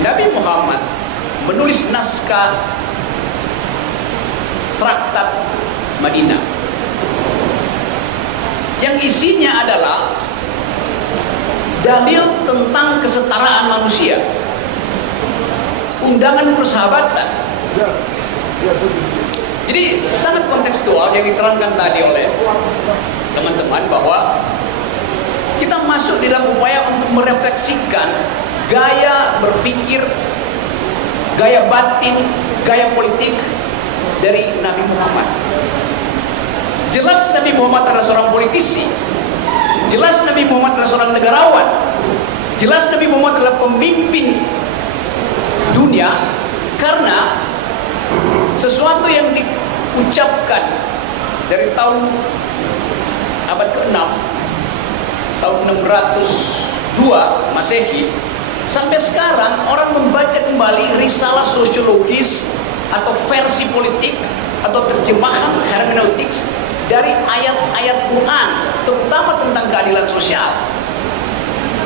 Nabi Muhammad menulis naskah Traktat Madinah yang isinya adalah dalil tentang kesetaraan manusia, undangan persahabatan. Jadi sangat kontekstual yang diterangkan tadi oleh teman-teman, bahwa kita masuk di dalam upaya untuk merefleksikan gaya berpikir, gaya batin, gaya politik dari Nabi Muhammad. Jelas Nabi Muhammad adalah seorang politisi, jelas Nabi Muhammad adalah seorang negarawan, jelas Nabi Muhammad adalah pemimpin dunia, karena sesuatu yang diucapkan dari tahun abad ke-6, tahun 602 Masehi sampai sekarang, orang membaca kembali risalah sosiologis atau versi politik atau terjemahan hermeneutik dari ayat-ayat Quran, terutama tentang keadilan sosial.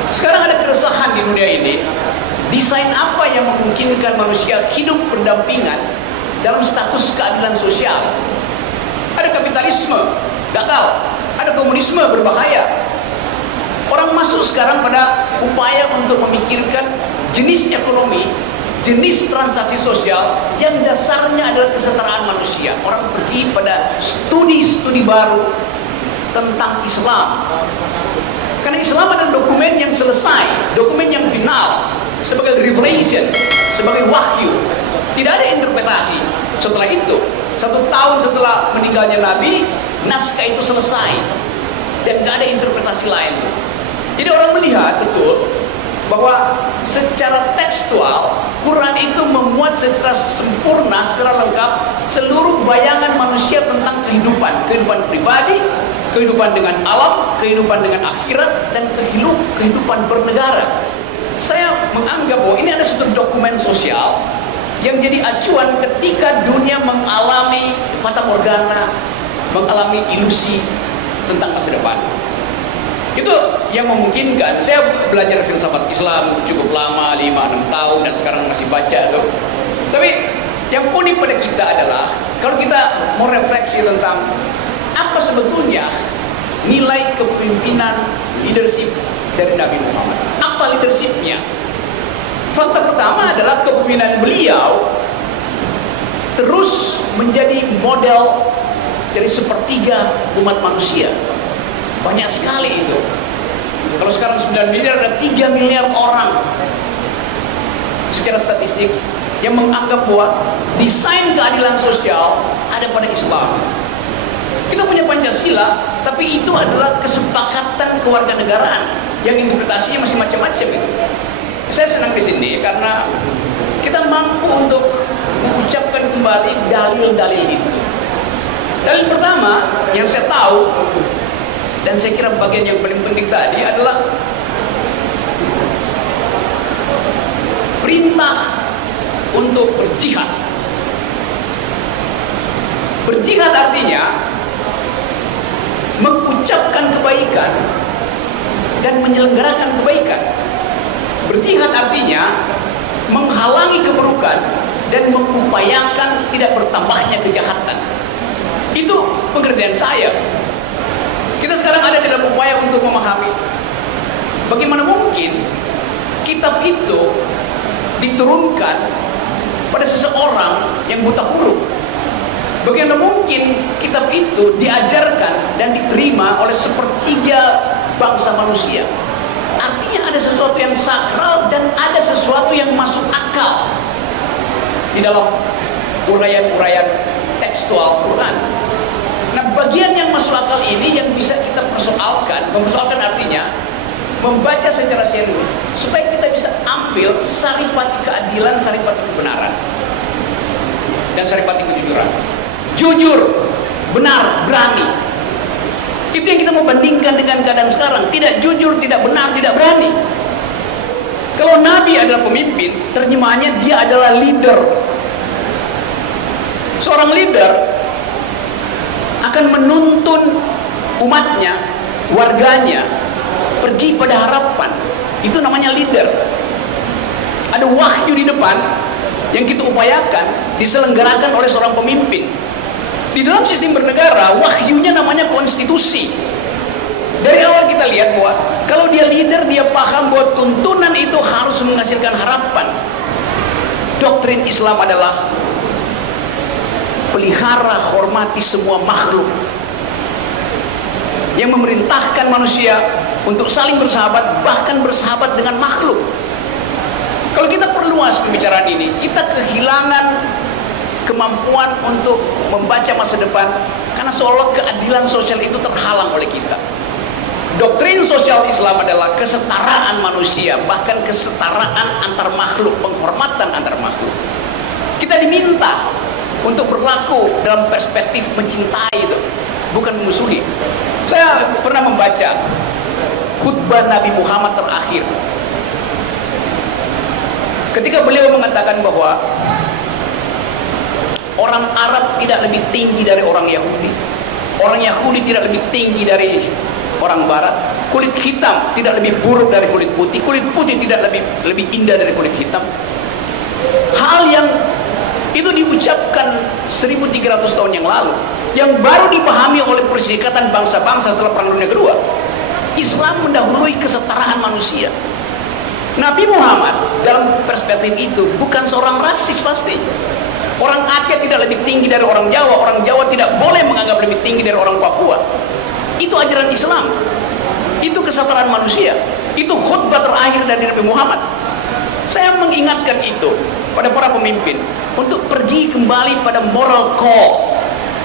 Sekarang ada keresahan di dunia ini, desain apa yang memungkinkan manusia hidup berdampingan dalam status keadilan sosial. Ada kapitalisme gagal, ada komunisme berbahaya. Orang masuk sekarang pada upaya untuk memikirkan jenis ekonomi, jenis transaksi sosial yang dasarnya adalah kesetaraan manusia. Orang pergi pada studi-studi baru tentang Islam, karena Islam adalah dokumen yang selesai, dokumen yang final, sebagai revelation, sebagai wahyu. Tidak ada interpretasi. Setelah itu, 1 tahun setelah meninggalnya Nabi, naskah itu selesai dan tidak ada interpretasi lain. Jadi orang melihat betul bahwa secara tekstual Quran itu memuat secara sempurna, secara lengkap seluruh bayangan manusia tentang kehidupan pribadi, kehidupan dengan alam, kehidupan dengan akhirat, dan kehidupan bernegara. Saya menganggap bahwa ini ada satu dokumen sosial yang jadi acuan ketika dunia mengalami fata morgana, mengalami ilusi tentang masa depan. Itu yang memungkinkan. Saya belajar filsafat Islam cukup lama, 5-6 tahun, dan sekarang masih baca tuh. Tapi yang unik pada kita adalah kalau kita mau refleksi tentang apa sebetulnya nilai kepemimpinan leadership dari Nabi Muhammad. Apa leadershipnya? Fakta pertama adalah kepemimpinan beliau terus menjadi model dari sepertiga umat manusia. Banyak sekali itu. Kalau sekarang 9 miliar, ada 3 miliar orang secara statistik yang menganggap bahwa desain keadilan sosial ada pada Islam. Kita punya Pancasila, tapi itu adalah kesepakatan kewarganegaraan yang interpretasinya masih macam-macam itu. Saya senang di sini karena kita mampu untuk mengucapkan kembali dalil-dalil itu. Dalil pertama yang saya tahu, dan saya kira bagian yang paling penting tadi adalah perintah untuk berjihad. Berjihad artinya mengucapkan kebaikan dan menyelenggarakan kebaikan. Berjihad artinya menghalangi keburukan dan mengupayakan tidak bertambahnya kejahatan. Itu pengertian saya. Kita sekarang ada dalam upaya untuk memahami bagaimana mungkin kitab itu diturunkan pada seseorang yang buta huruf. Bagaimana mungkin kitab itu diajarkan dan diterima oleh sepertiga bangsa manusia. Artinya ada sesuatu yang sakral dan ada sesuatu yang masuk akal di dalam uraian-uraian tekstual Quran. Nah, bagian yang masuk akal ini yang bisa kita persoalkan. Mempersoalkan artinya membaca secara serius supaya kita bisa ambil saripati keadilan, saripati kebenaran, dan saripati kejujuran. Jujur, benar, berani. Itu yang kita mau bandingkan dengan keadaan sekarang. Tidak jujur, tidak benar, tidak berani. Kalau Nabi adalah pemimpin, terjemahannya dia adalah leader. Seorang leader akan menuntun umatnya, warganya pergi pada harapan. Itu namanya leader. Ada wahyu di depan yang kita upayakan diselenggarakan oleh seorang pemimpin. Di dalam sistem bernegara, wahyunya namanya konstitusi. Dari awal kita lihat bahwa kalau dia leader, dia paham bahwa tuntunan itu harus menghasilkan harapan. Doktrin Islam adalah pelihara, hormati semua makhluk, yang memerintahkan manusia untuk saling bersahabat, bahkan bersahabat dengan makhluk. Kalau kita perluas pembicaraan ini, kita kehilangan kemampuan untuk membaca masa depan, karena seolah keadilan sosial itu terhalang oleh kita. Doktrin sosial Islam adalah kesetaraan manusia, bahkan kesetaraan antar makhluk, penghormatan antar makhluk. Kita diminta untuk berlaku dalam perspektif mencintai itu, bukan memusuhi. Saya pernah membaca khutbah Nabi Muhammad terakhir, ketika beliau mengatakan bahwa orang Arab tidak lebih tinggi dari orang Yahudi, orang Yahudi tidak lebih tinggi dari orang Barat, kulit hitam tidak lebih buruk dari kulit putih tidak lebih indah dari kulit hitam. Hal yang itu diucapkan 1300 tahun yang lalu, yang baru dipahami oleh Perserikatan Bangsa-Bangsa setelah Perang Dunia Kedua. Islam mendahului kesetaraan manusia. Nabi Muhammad dalam perspektif itu bukan seorang rasis pasti. Orang Aceh tidak lebih tinggi dari orang Jawa tidak boleh menganggap lebih tinggi dari orang Papua. Itu ajaran Islam, itu kesetaraan manusia, itu khutbah terakhir dari Nabi Muhammad. Saya mengingatkan itu pada para pemimpin untuk pergi kembali pada moral code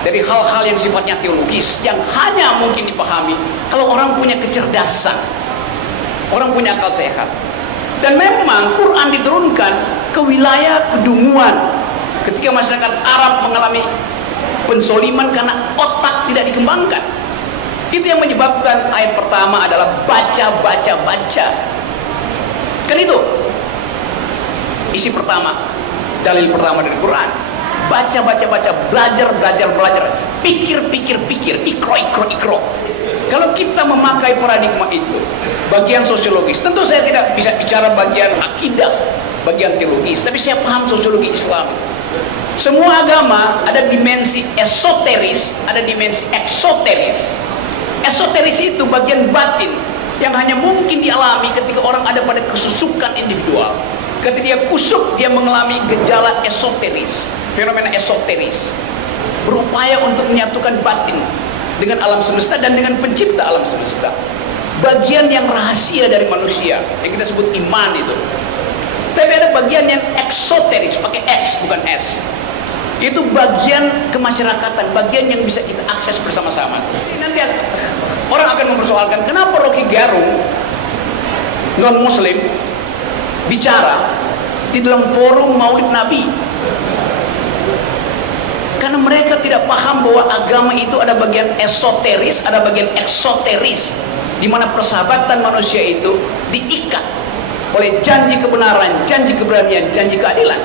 dari hal-hal yang sifatnya teologis, yang hanya mungkin dipahami kalau orang punya kecerdasan, orang punya akal sehat. Dan memang Quran diturunkan ke wilayah kedunguan ketika masyarakat Arab mengalami pensoliman karena otak tidak dikembangkan. Itu yang menyebabkan ayat pertama adalah baca. Kan itu isi pertama, dalil pertama dari Quran. Baca, belajar, pikir, ikro. Kalau kita memakai paradigma itu, bagian sosiologis, tentu saya tidak bisa bicara bagian akidah, bagian teologis, tapi saya paham sosiologi Islam. Semua agama ada dimensi esoteris, ada dimensi eksoteris. Esoteris itu bagian batin yang hanya mungkin dialami ketika orang ada pada kesusukan individual. Ketika dia kusuk, dia mengalami gejala esoteris, fenomena esoteris, berupaya untuk menyatukan batin dengan alam semesta dan dengan pencipta alam semesta. Bagian yang rahasia dari manusia yang kita sebut iman itu. Tapi ada bagian yang eksoteris, pakai X bukan S. Itu bagian kemasyarakatan, bagian yang bisa kita akses bersama-sama. Nanti orang akan mempersoalkan kenapa Rocky Gerung non Muslim bicara di dalam forum Maulid Nabi, karena mereka tidak paham bahwa agama itu ada bagian esoteris, ada bagian eksoteris, di mana persahabatan manusia itu diikat oleh janji kebenaran, janji keberanian, janji keadilan.